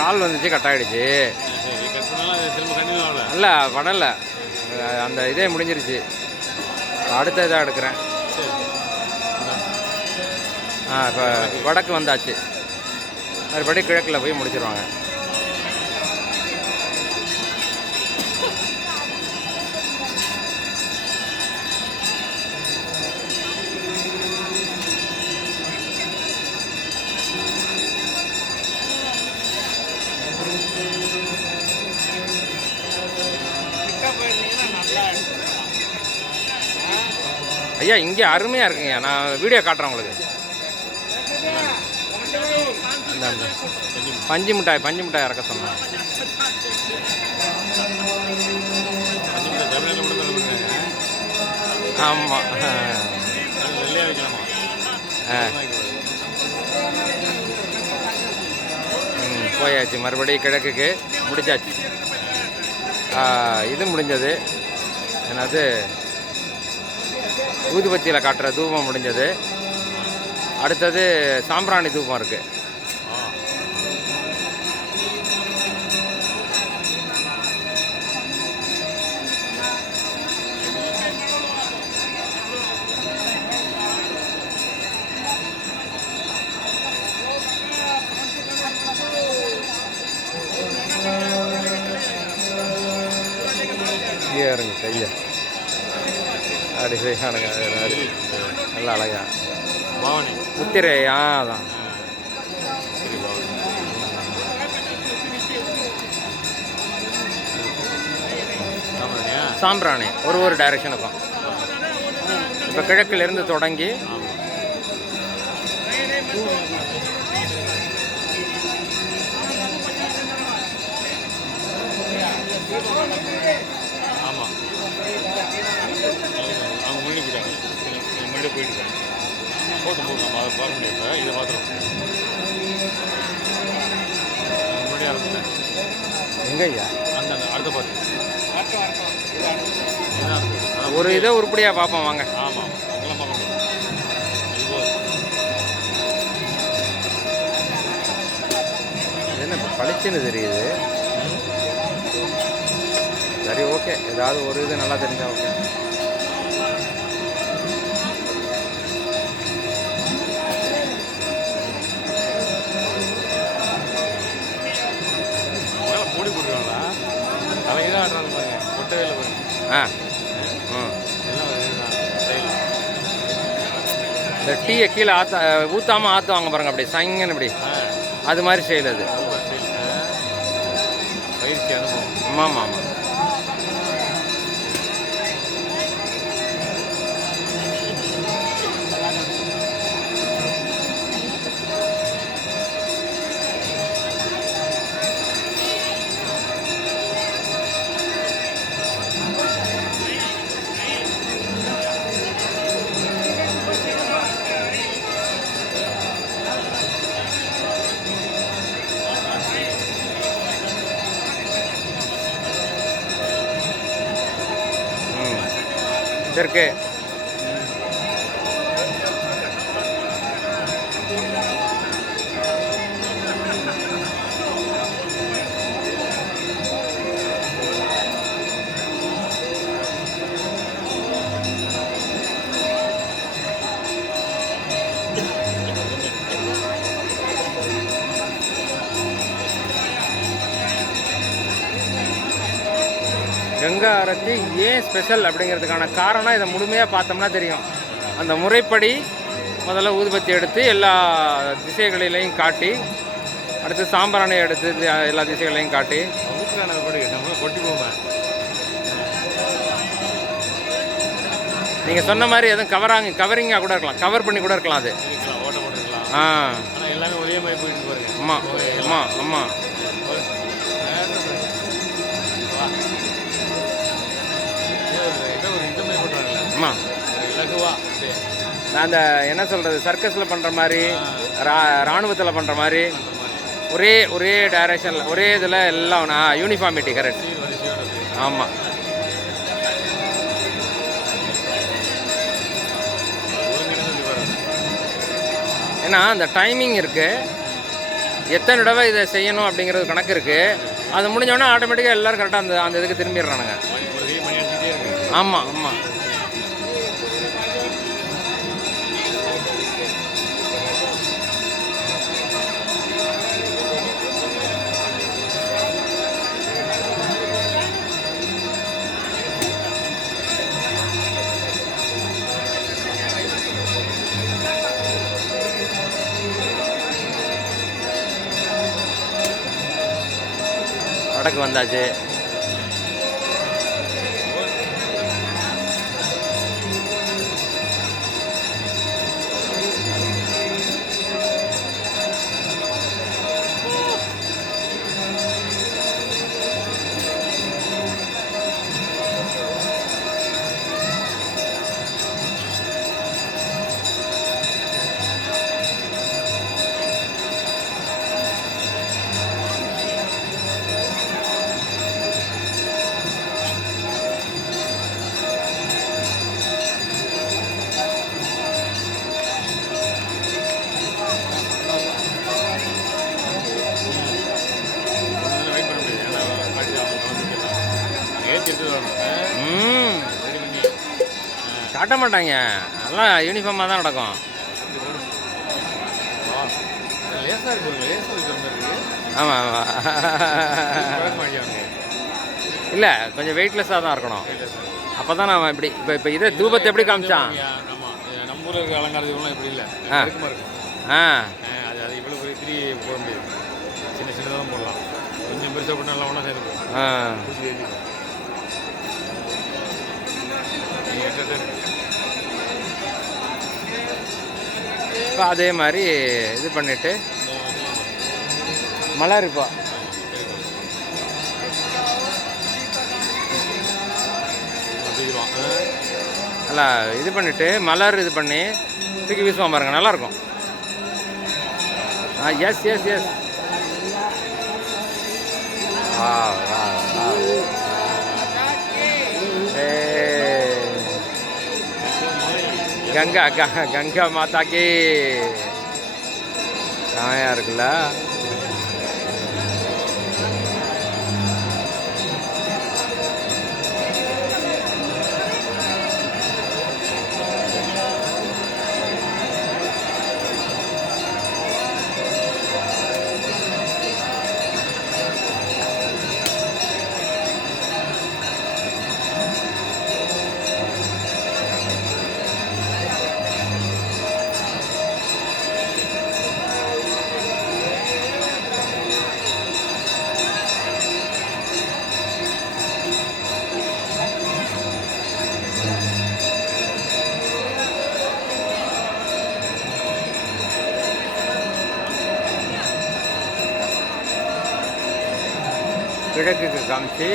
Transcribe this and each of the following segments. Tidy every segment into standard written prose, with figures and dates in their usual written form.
கால் வந்துச்சு, கட் ஆகிடுச்சு. இல்லை படலை, அந்த இதே முடிஞ்சிருச்சு. அடுத்த இதாக எடுக்கிறேன். இப்போ வடக்கு வந்தாச்சு, மறுபடி கிழக்கில் போய் முடிச்சிருவாங்க. ஐயா இங்கே அருமையாக இருக்குங்க. நான் வீடியோ காட்டுறேன் உங்களுக்கு. பஞ்சு மிட்டாய் இறக்க சொன்னேன். ஆமாம், போயாச்சு. மறுபடியும் கிழக்குக்கு முடிச்சாச்சு. இது முடிஞ்சது. என்னது, ஊதுபத்தியில் காட்டுற தூபம் முடிஞ்சது. அடுத்தது சாம்பிராணி தூபம் இருக்குது. இருங்க கையை அப்படி செய்யானுங்க. நல்லா அழகா பவானி முத்திரை. அதான் சாம்பிராணி ஒரு டைரக்ஷனுக்கும். இப்போ கிழக்கிலிருந்து தொடங்கி ஆமாம் அவங்க முன்னிக்கிறாங்க. முன்னாடி போயிட்டுருக்காங்க. போதும் நம்ம அதை பார்க்க முடியாது. இதை பார்த்துருவோம். முன்னாடி ஆரம்பிச்சேன். எங்க ஐயா அந்த அடுத்த பார்த்து ஒரு இதை உருப்படியாக பார்ப்போம் வாங்க. ஆமாம், அதெல்லாம் பார்க்க முடியும். என்ன இப்போ பளிச்சுன்னு தெரியுது. சரி, ஓகே. ஏதாவது ஒரு இது நல்லா தெரிஞ்சா ஓகே. மூடி போட்டுருவாங்களா? தலைதான் ஆடுறாங்க பாருங்க. கொட்டவையில் பாருங்க. இந்த டீயை கீழே ஊற்றாமல் ஆற்றுவாங்க பாருங்க. அப்படி சங்கன்னு இப்படி அது மாதிரி ஸ்டைல். அது பயிற்சி அனுபவம். ஆமாம் ஆமாம். இருக்கு. கங்கா ஆரத்தி ஏன் ஸ்பெஷல் அப்படிங்கிறதுக்கான காரணம் இதை முழுமையாக பார்த்தோம்னா தெரியும். அந்த முறைப்படி முதல்ல ஊதுபத்தி எடுத்து எல்லா திசைகளிலையும் காட்டி, அடுத்து சாம்பிராணி எடுத்து எல்லா திசைகளையும் காட்டி கொட்டி போவேன். நீங்கள் சொன்ன மாதிரி எதுவும் கவரிங்காக கூட இருக்கலாம், கவர் பண்ணி கூட இருக்கலாம். அது எல்லாமே ஒரே மாதிரி போயிட்டு பாருங்க. ஆமாம் ஆமாம் ஆமாம். நான் அந்த என்ன சொல்கிறது, சர்க்கஸில் பண்ணுற மாதிரி, இராணுவத்தில் பண்ணுற மாதிரி ஒரே டைரக்ஷனில் ஒரே இதில் எல்லாம் யூனிஃபார்மிட்டி கரெக்ட். ஆமாம். ஏன்னா அந்த டைமிங் இருக்குது. எத்தனை தடவை இதை செய்யணும் அப்படிங்கிறது கணக்கு இருக்குது. அது முடிஞ்சோடனே ஆட்டோமேட்டிக்காக எல்லோரும் கரெக்டாக அந்த இதுக்கு திரும்பிடுறானுங்க. ஆமாம் ஆமாம். வடக்கு வந்தாச்சு. காட்ட மாட்டாங்க, நல்லா யூனிஃபார்மாக தான் நடக்கும். ஆமாம் ஆமாம். இல்லை, கொஞ்சம் வெயிட்லெஸ்ஸாக தான் இருக்கணும். அப்போ தான் நான் இப்படி இப்போ இதை தூபத்தை எப்படி காமிச்சான். நம்ம ஊரில் இருக்க அலங்காரத்துலாம் எப்படி இல்லை. அது இவ்வளோ பெரிய திரி போட முடியாது. சின்ன சின்னதாக தான் போடலாம். கொஞ்சம் பெருசாக போட்டு நல்லா ஒன்றா சேர்ந்து போகும். இப்போ அதே மாதிரி இது பண்ணிவிட்டு மலர் இப்போ நல்லா இது பண்ணிவிட்டு மலர் இது பண்ணி தூக்கி வீசுவான் பாருங்கள், நல்லாயிருக்கும். Yes yes yes. Ganga Ganga மாதாக்கு செமையா இருக்குல்ல. கிழக்குக்கு காமிச்சு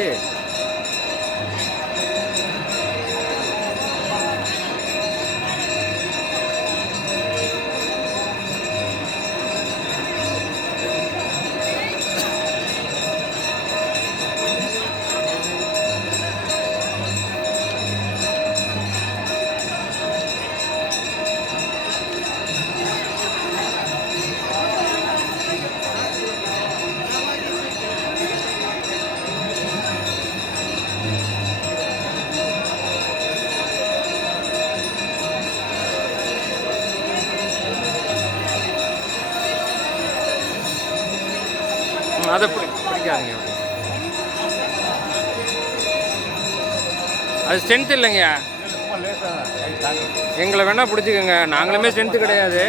அதை பிடிக்காதுங்க. அது ஸ்ட்ரென்த் இல்லைங்க, எங்களை வேணால் பிடிச்சிக்கோங்க, நாங்களுமே ஸ்ட்ரென்த்து கிடையாது.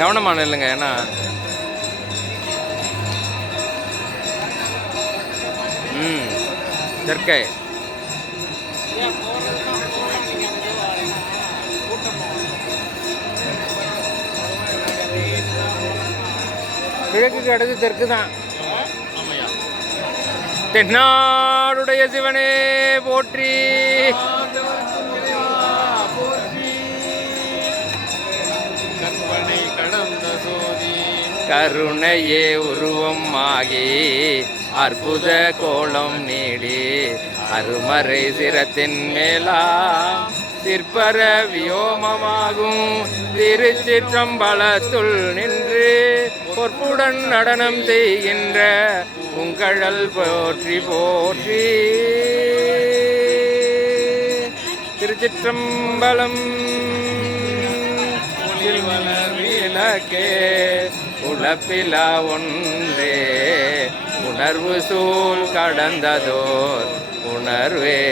கவனமான இல்லைங்க, ஏன்னா தெற்கை கிழக்குக்கு அடுத்து தெற்கு தான். தென்னாடுடைய சிவனே போற்றி. கருணையே உருவம் ஆகி அற்புத கோலம் நீடி அருமறை சிரத்தின் மேலா திற்பர வியோமமாகும் திருச்சிற்றம்பலத்துள் நின்று பொற்புடன் நடனம் செய்கின்ற உங்கழல் போற்றி போற்றி. திருச்சிற்றம்பலம். விளக்கே உழப்பிலா ஒன்றே உணர்வு சூழ் கடந்ததோர் உணர்வே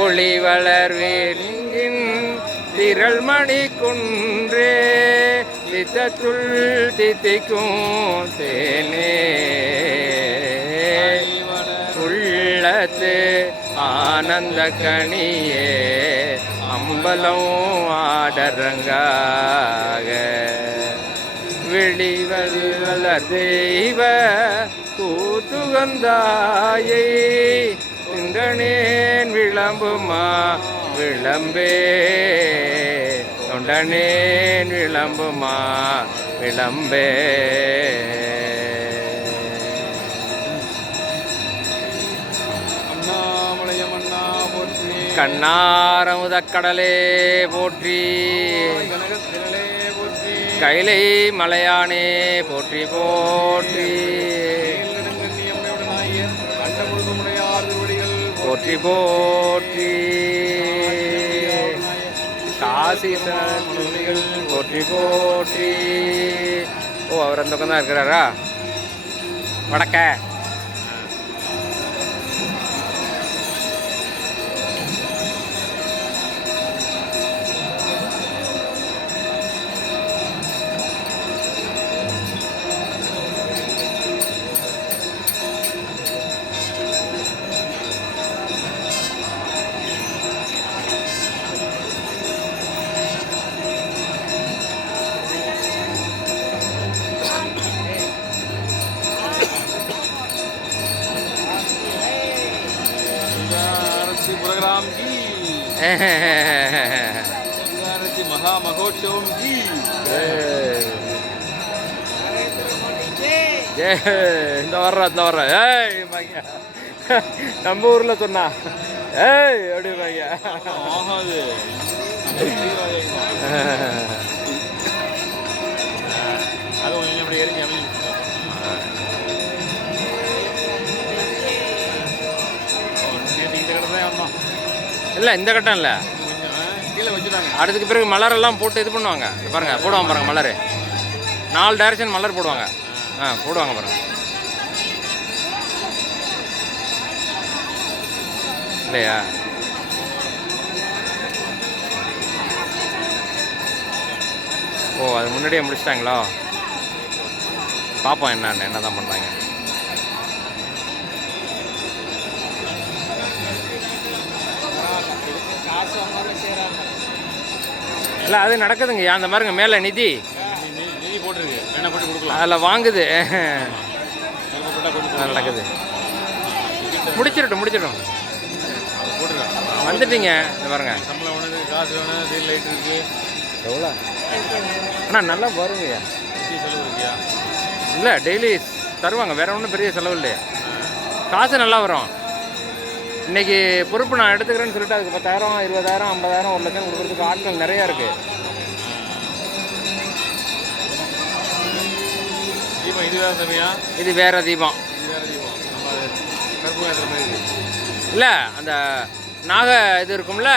ஒளி வளர்வேன் திரள்மணி குன்றே சித்தத்துள் தித்திக்கும் தேனே உள்ளத்து ஆனந்த கனியே அம்பலம் ஆடரங்காக வெளிவளர் தெய்வ கூத்துகந்தாயை திண்டனேன் விளம்புமா விளம்பே தொண்டனேன் விளம்புமா விளம்பே. கண்ணாரமுதக்கடலே போற்றி கைலை மலையானே போற்றி போற்றி போற்றி போற்றி காசீசன் போற்றி போற்றி. ஓ, அவர் அந்த பக்கம் தான் இருக்கிறாரா? வடக்க प्रोग्राम की महा महोत्सव की இந்த வர்ற நம்ம ஊர்ல சொன்னா ஏய் அப்படி அது கொஞ்சம் அப்படி எரிஞ்சு அமைஞ்சு இல்லை, இந்த கட்டம் இல்லை, கீழே வச்சுட்டாங்க. அடுத்துக்கு பிறகு மலரெல்லாம் போட்டு இது பண்ணுவாங்க. பாருங்க போடுவாங்க பாருங்க மலர், 4 டைரக்ஷன் மலர் போடுவாங்க. போடுவாங்க பாருங்க. இல்லையா? ஓ, அது முன்னாடியே முடிச்சிட்டாங்களோ? பார்ப்போம் என்ன தான் பண்ணுறாங்க. இல்லை, அது நடக்குதுங்க. அந்த மாதிரிங்க மேலே நிதி போட்டுருக்கு, அதில் வாங்குது, நடக்குது. முடிச்சிடட்டும் வந்துட்டீங்க. இந்த பாருங்க எவ்வளோ அண்ணா நல்லா பாருங்கய்யா. இல்லை, டெய்லி தருவாங்க, வேற ஒன்றும் பெரிய செலவு இல்லையா. காசு நல்லா வரும். இன்றைக்கி பொறுப்பு நான் எடுத்துக்கிறேன்னு சொல்லிட்டு அதுக்கு 10,000, 20,000, 50,000, 1 லட்சம் கொடுக்குறதுக்கு ஆட்கள் நிறையா இருக்குது. இது வேற தீபம் இல்லை, அந்த நாக இது இருக்கும்ல,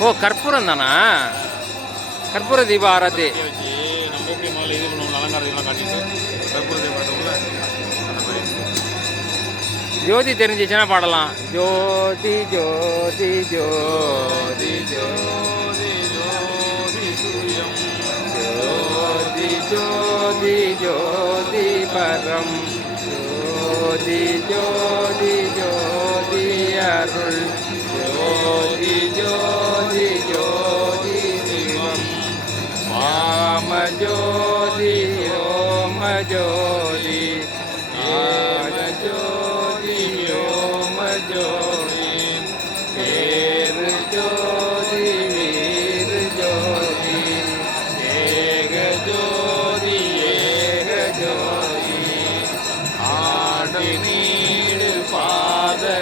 ஓ கற்பூரம் தானா? கற்பூர தீப ஆராத்தி. ஜோதி தெரிஞ்சிச்சுன்னா பாடலாம். ஜோதி ஜோதி ஜோதி ஜோதி ஜோதி ஜோதி ஜோதி பரம் ஜோதி ஜோதி ஜோதி அருள் ஜோதி ஜோதி ஜோதி சிவம் வாம ஜோதி ஓம ஜோதி ஆன ஜோதி ஓம ஜோதி பேரு ஜோதி வீரு ஜோதி ஏக ஜோதி ஏக ஜோதி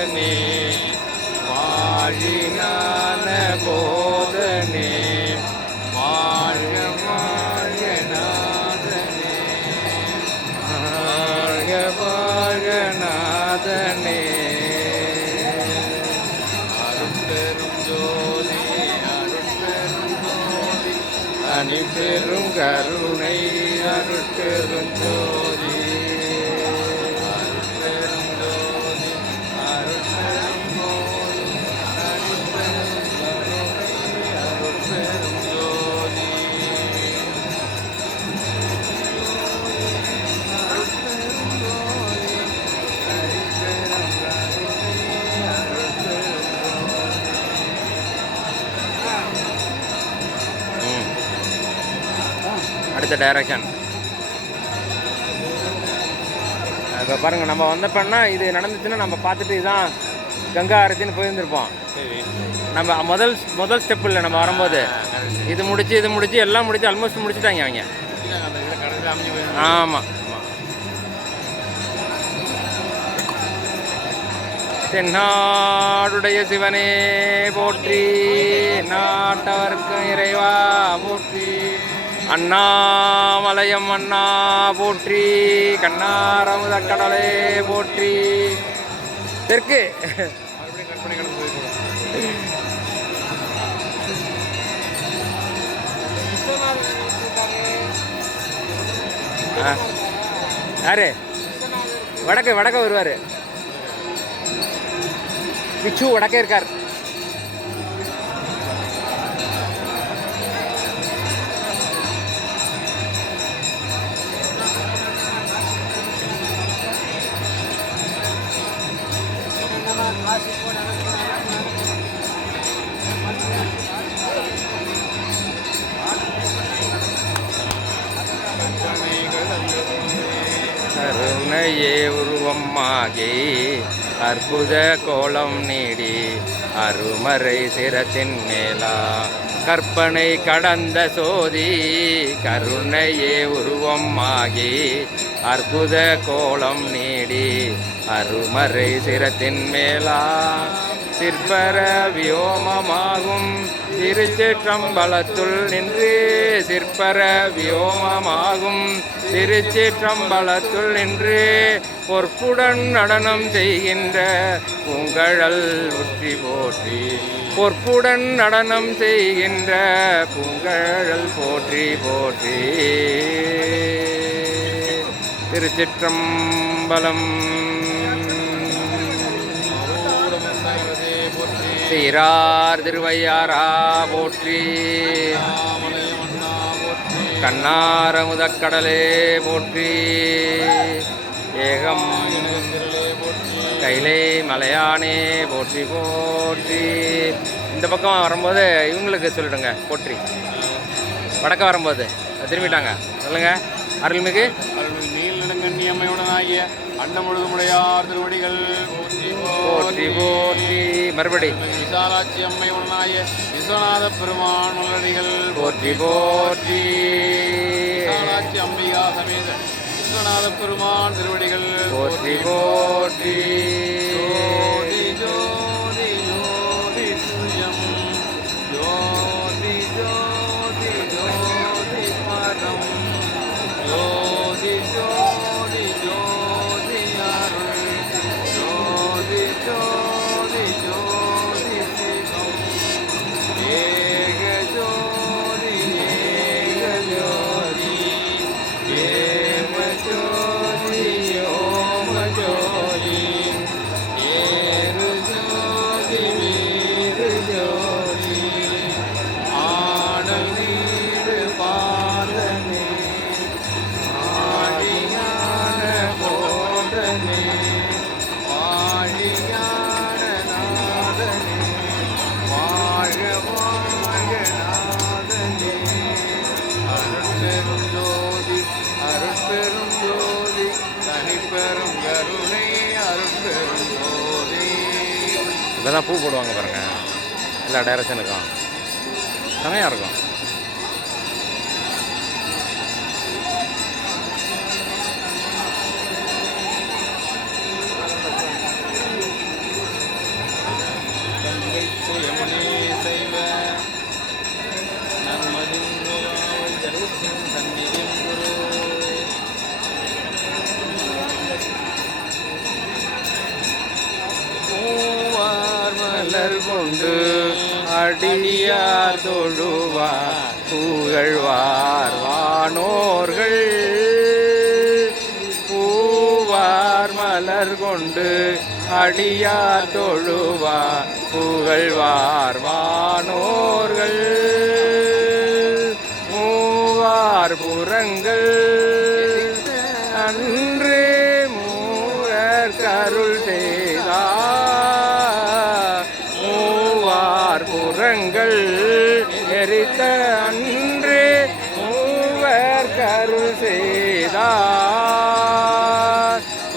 போதனே வாழினான போதனே வாழ்க வாழ்க நாதனே வாழ்க வாழ்க நாதனே அருட்பெரும் ஜோதி அருட்பெரும் ஜோதி தனிப்பெரும் கருணை அருட்பெரும் ஜோதி அருட்பெரும் ஜோதி அருட்பெரும் ஜோதி தனிப்பெரும் கருணை அருட்பெரும் ஜோதி அருட்பெரும் ஜோதி தனிப்பெரும் கருணை அருட்பெரும் அடுத்த டைரக்ஷன் இப்போ பாருங்கள், நம்ம வந்தப்பன்னா இது நடந்துச்சுன்னா நம்ம பார்த்துட்டு இதுதான் கங்கா ஆரத்தின்னு போயிருந்துருப்போம். சரி, நம்ம முதல் ஸ்டெப் இல்லை, நம்ம வரும்போது இது முடிச்சு எல்லாம் முடிச்சு ஆல்மோஸ்ட் முடிச்சுட்டாங்க அவங்க. அந்த இதில் கடைசியில் அமைஞ்சு போயிடும். ஆமாம் ஆமாம். தென்னாடுடைய சிவனே போற்றி, நாட்டவர்க்கு இறைவா போற்றி, அண்ணாமலையம் அண்ணா போற்றி, கண்ணாரமுத கடலே போற்றி. தெற்கு மறுபடியும் கட் பண்ணி கடந்து போயிடும். யாரு வடக்க வருவார். பிச்சு வடக்கே இருக்கார். கருணையே உருவமாகி அற்புத கோலம் நீடி அருமறை சிரத்தின் மேலா கற்பனை கடந்த சோதி. கருணையே உருவமாகி அற்புத கோலம் நீடி அருமறை சிரத்தின் மேலா சிற்பர வியோமமாகும் திருச்சிற்றம்பலத்துள் நின்று. சிற்பர வியோமமாகும் திருச்சிற்றம்பலத்துள் நின்று பொற்புடன் நடனம் செய்கின்ற பூங்கழல் உற்றி போற்றி. பொற்புடன் நடனம் செய்கின்ற பூங்கழல் போற்றி போற்றி. திருச்சிற்றம்பலம். சீரார் திருவையாரா போற்றி, கண்ணாரமுதக்கடலே போற்றி, ஏகம் கைலை மலையானே போற்றி போற்றி. இந்த பக்கம் வரும்போது இவங்களுக்கு சொல்லிடுங்க போற்றி. வடக்க வரும்போது திரும்பிட்டாங்க சொல்லுங்க. அருள்மிகு நீல் நெடுங்கண்ணி அம்மையுடனாகிய அண்டமுழுதுமுடையார் திருவடிகள் போற்றி போற்றி போற்றி. மறுபடி விசாலாட்சி அம்மையுடனாகிய விஸ்வநாத பெருமான் மலரடிகள் போற்றி போற்றி. விசாலாட்சி அம்பிகா சமேத விஸ்வநாத பெருமான் திருவடிகள் போற்றி போற்றி. ஜோதி ஜோதி ஜோதி சுயம் ஜோதி ஜோதி ஜோதி பரம் ஜோதி ஜோதி ஜோதி அருள் ஜோதி ஜோதி ஜோதி சிவம் ஏக ஜோதி ஏக ஜோதி ஏக ஜோதி யோம ஜோதி ஏறு ஜோதி வீரு ஜோதி ஆடல் வீடு பாதனே ஆழியான போதனே வாழியான நாதனே வாழ வாழ நாதனே அருட்பெரும் ஜோதி அருட்பெரும் ஜோதி தனிப்பெரும் கருணை அருட்பெரும் ஜோதி. இப்போதான் பூ போடுவாங்க பாருங்க, எல்லா டைரக்ஷனுக்கும் செமையாக இருக்கும். மலர் கொண்டு அடியார் தொழுவார் புகழ்வார் வானோர்கள். பூவார் மலர் கொண்டு அடியார் தொழுவார் புகழ்வார் வானோர்கள். மூவார் புறங்கள் அன்று மூவர் கருள் செய்தார். மூவார் புறங்கள் எரித்த அன்று மூவர் கருள் செய்தார்.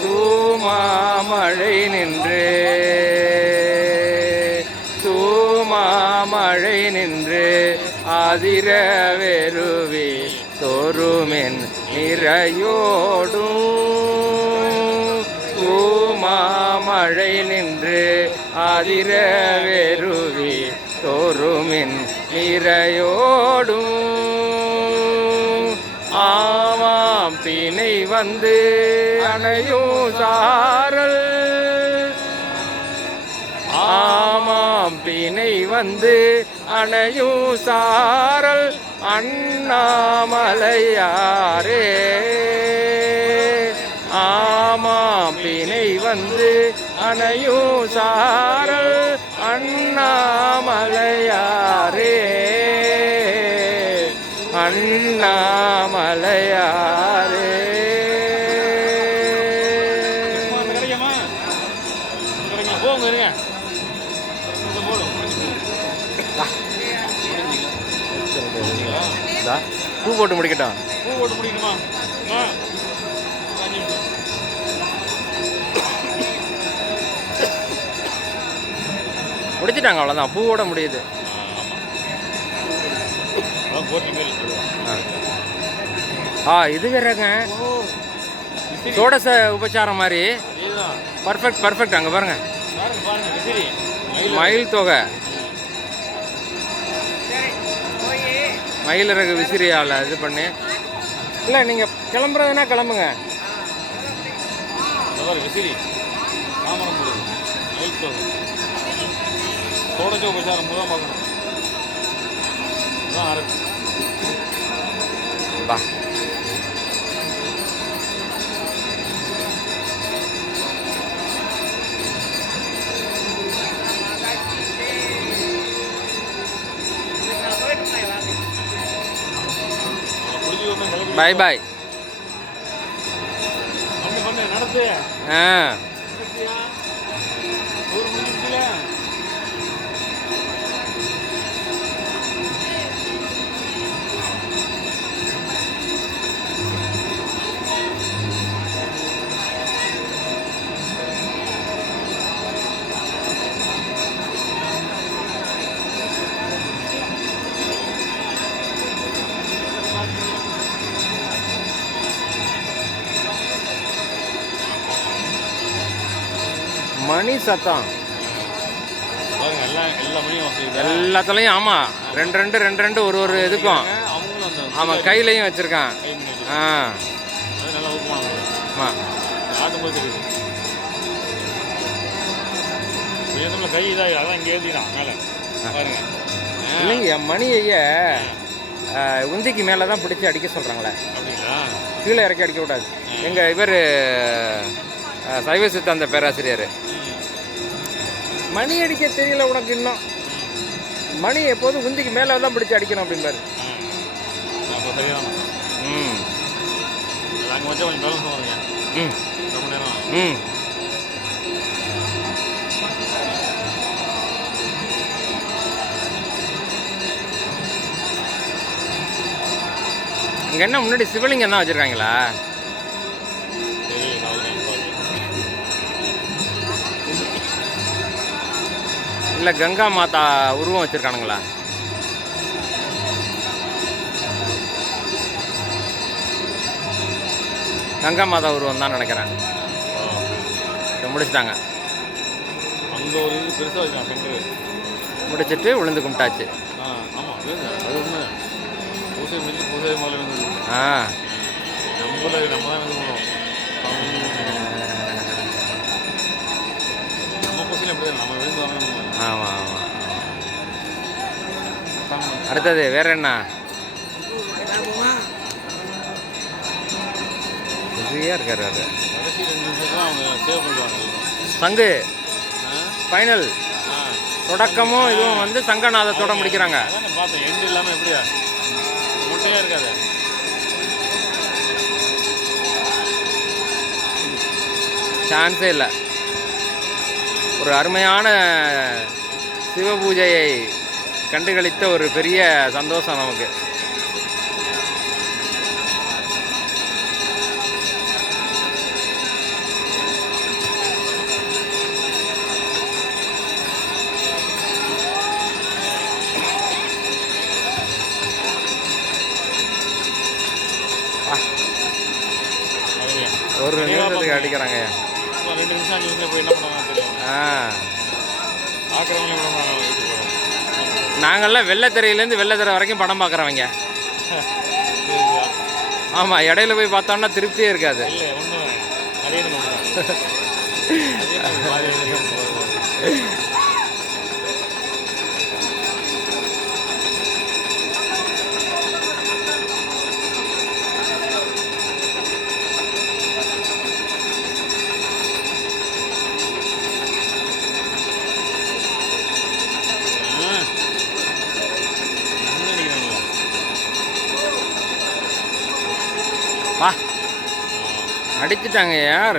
தூமாமழை நின்று தூமாமழை நின்று அதிர வெறுவி தோறுமென் நிறையோடும். தூமாமழை நின்று அதிர வெறுவி தோறுமென் நிறையோடும். ஆமாம் பிணை வந்து அணையும் சாரல். ஆமாம் பிணை வந்து அணையும் சாரல் அண்ணாமலையாரே. ஆமாம் பிணை வந்து அணையும் சாரல் அண்ணாமலையாரே. அண்ணாமலையாரே. பூ போட்டு முடிக்கட்டும். பூ போட்டு முடிக்கணுமா? முடிச்சிட்டாங்க, அவ்வளோதான். பூவோட முடியுது. இது வேறங்க சோடச உபச்சாரம் மாதிரி. Perfect perfect. அங்கே பாருங்க, மயில் தொகை, மயில் ரக விசிறியால் இது பண்ணி. இல்லை, நீங்கள் கிளம்புறதுன்னா கிளம்புங்க. விசிறி தாமரம் போடுது, மயில் தொகை, சோடச உபச்சாரம் மூலம் பார்க்கணும். பா பாய் பாய். நடத்து. மணி சத்தம் எல்லாத்துலேயும். ஆமாம், ரெண்டு ரெண்டு ரெண்டு ரெண்டு ஒரு ஒரு இதுக்கும். ஆமாம், கையிலையும் வச்சுருக்கான். ஆமாம், கை இதாக அதான் இங்கே ஏற்றிக்கிறான் மேலே பாருங்க. இல்லைங்க, மணியைய உந்திக்கு மேலே தான் பிடிச்சி அடிக்க சொல்கிறாங்களே. அப்படிங்களா? கீழே இறக்கி அடிக்க கூடாது. எங்கள் இவர் சைவ சித்தாந்த பேராசிரியர். மணி அடிக்க தெரியல உனக்கு இன்னும். மணி எப்போதும் உந்திக்கு மேலே தான் பிடிச்சி அடிக்கணும் அப்படிம்பாரு. ம் அங்கே வச்சா கொஞ்சம் பேலன்ஸ் வருங்க. ம் ரொம்ப நேரம். ம் இங்கே என்ன முன்னாடி சிவலிங்கம் தான் வச்சுருக்காங்களா? இல்லை கங்கா மாதா உருவம் வச்சுருக்கானுங்களா? கங்கா மாதா உருவம் தான் நினைக்கிறேன். முடிச்சிட்டாங்க. அங்கே ஒரு இது பெருசாக வச்சுருக்காங்க. முடிச்சிட்டு விழுந்து கும்பிட்டாச்சு. ஆமாம், அது உண்மை. பூசை முடிச்சு பூசை மேலே இருந்தது. நம்ம தான் இது பண்ணுவோம். நம்ம பூசையில் எப்படி நம்ம விழுந்து வாங்கணும். ஆமாம் ஆமாம். அடுத்தது வேற என்ன? பிஸியாக இருக்காரு அது. கடைசி 2 நிமிஷம் தான் அவங்க சேவ் பண்ணுவாங்க. சங்கு ஃபைனல் தொடக்கமும் இதுவும் வந்து சங்கநாதத்தோட முடிக்கிறாங்க. அதான் பார்த்தேன், எண்டு இல்லாமல் எப்படியா முட்டையாக இருக்காது. சான்ஸே இல்லை. ஒரு அருமையான சிவபூஜையை கண்டுகளித்த ஒரு பெரிய சந்தோஷம் நமக்கு. ஒரு நிமிஷத்துக்கு அடிக்கிறாங்க. 2 நிமிஷம் 5 நிமிஷம் போய் என்ன பண்ணுவாங்க தெரியும். பார்க்குறவங்க என்ன பண்ணுவாங்க வீட்டுக்கு போகிறோம். நாங்கள்லாம் வெள்ளைத்திரையிலேருந்து வெள்ளைத்திரை வரைக்கும் படம் பார்க்குறவங்க. ஆமாம், இடையில போய் பார்த்தோம்னா திருப்தியே இருக்காது. இல்லை ஒன்று நிறைய வா அடிச்சுட்டாங்க. யார்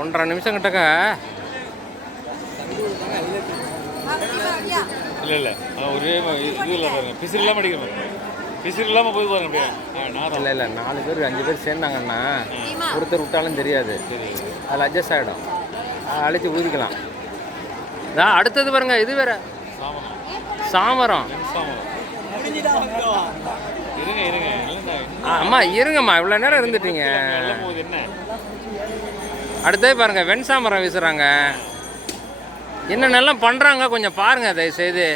1.5 நிமிஷம் கிட்டக்க. இல்லை இல்லை ஒரே இது இல்லை பாருங்க, பிசிறு இல்லாமல் அடிக்கிறேன். பிசிறு இல்லாமல் போய் பாருங்க அப்படியே. இல்லை இல்லை 4 பேர் 5 பேர் சேர்ந்தாங்கன்னா ஒருத்தர் விட்டாலும் தெரியாது, அதில் அட்ஜஸ்ட் ஆகிடும், அழைச்சி ஊதிக்கலாம். நான் அடுத்தது பாருங்க, இது வேற சாமரம். இருங்க இருங்க அம்மா இருங்கம்மா, இவ்வளோ நேரம் இருந்துட்டீங்க. அடுத்தது பாருங்க, வெண்சாமரம் வீசுகிறாங்க. என்னென்னலாம் பண்ணுறாங்க கொஞ்சம் பாருங்க தயவுசெய்து.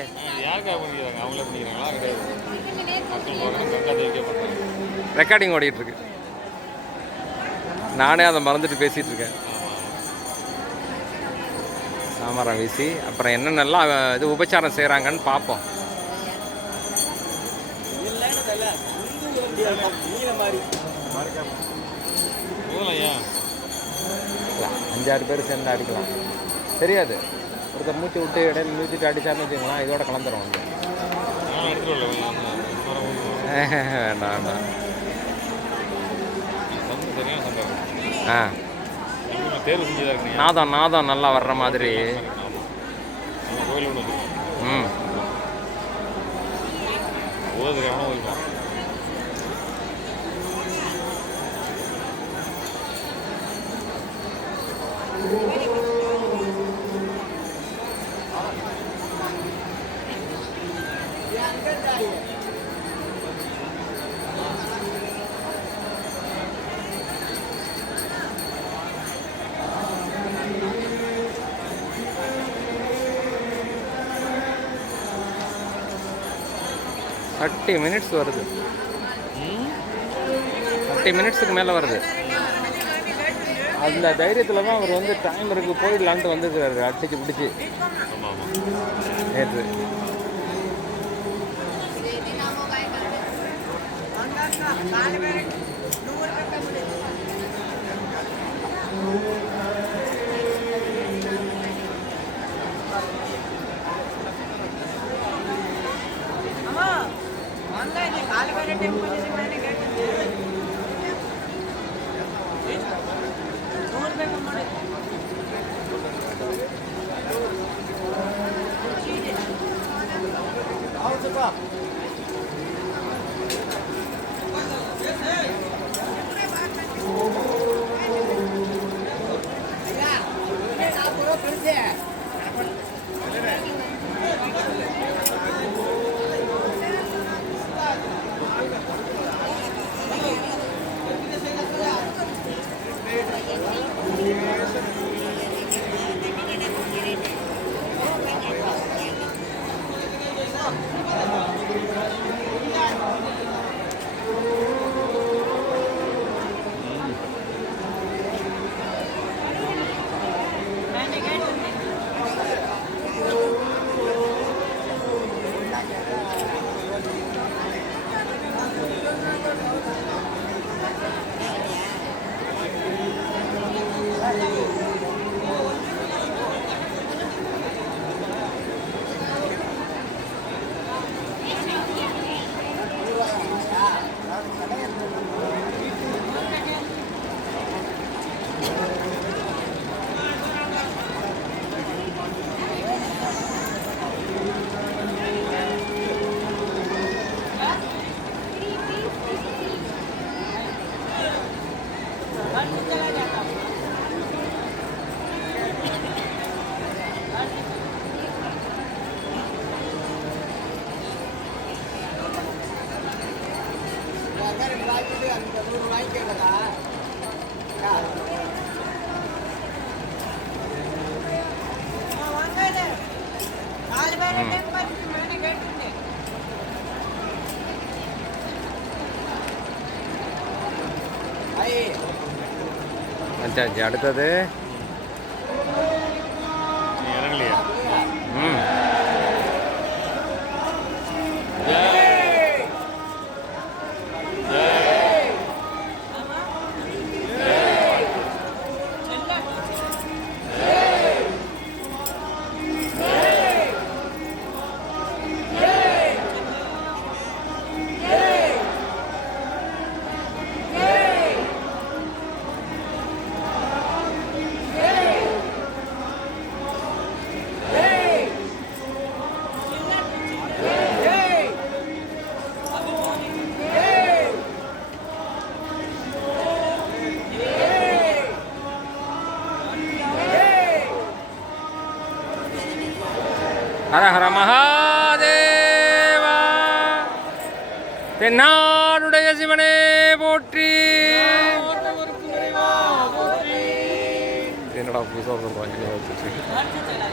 யாருக்காக பண்ணிக்கிறாங்க? அவங்களே பண்ணிக்கிறாங்களா? கிடையாது, ரெக்கார்டிங் ஓடிட்டுருக்கு. நானே அதை மறந்துட்டு பேசிகிட்டு இருக்கேன். சாமரம் வீசி அப்புறம் என்னென்னலாம் இது உபச்சாரம் செய்கிறாங்கன்னு பார்ப்போம். ஏன் 5-6 பேர் சேர்ந்து அடிக்கலாம், தெரியாது. ஒருத்தர் மூச்சு விட்டு இடையில நிறுத்திட்டு அடிச்சாருன்னு வச்சுக்கலாம், இதோட கலந்துரும் வந்து. வேண்டாம் வேண்டாம். நாதம் நாதம் நல்லா வர்ற மாதிரி. ம் $30 minutes வருது. 30 minutesக்கு மேலே வருது. அந்த தைரியத்தில் தான் அவர் வந்து டைம் இருக்கு போயிடலான்ட்டு வந்துருக்காரு அடிச்சு பிடிச்சி நேற்று. வச்சாச்சு. அடுத்தது நீ இறங்கலையா? ம் ஹர ஹர மகாதேவா. தென்னாடுடைய சிவனே போற்றி. என்னடா புதுசாக சொல்கிறாங்க.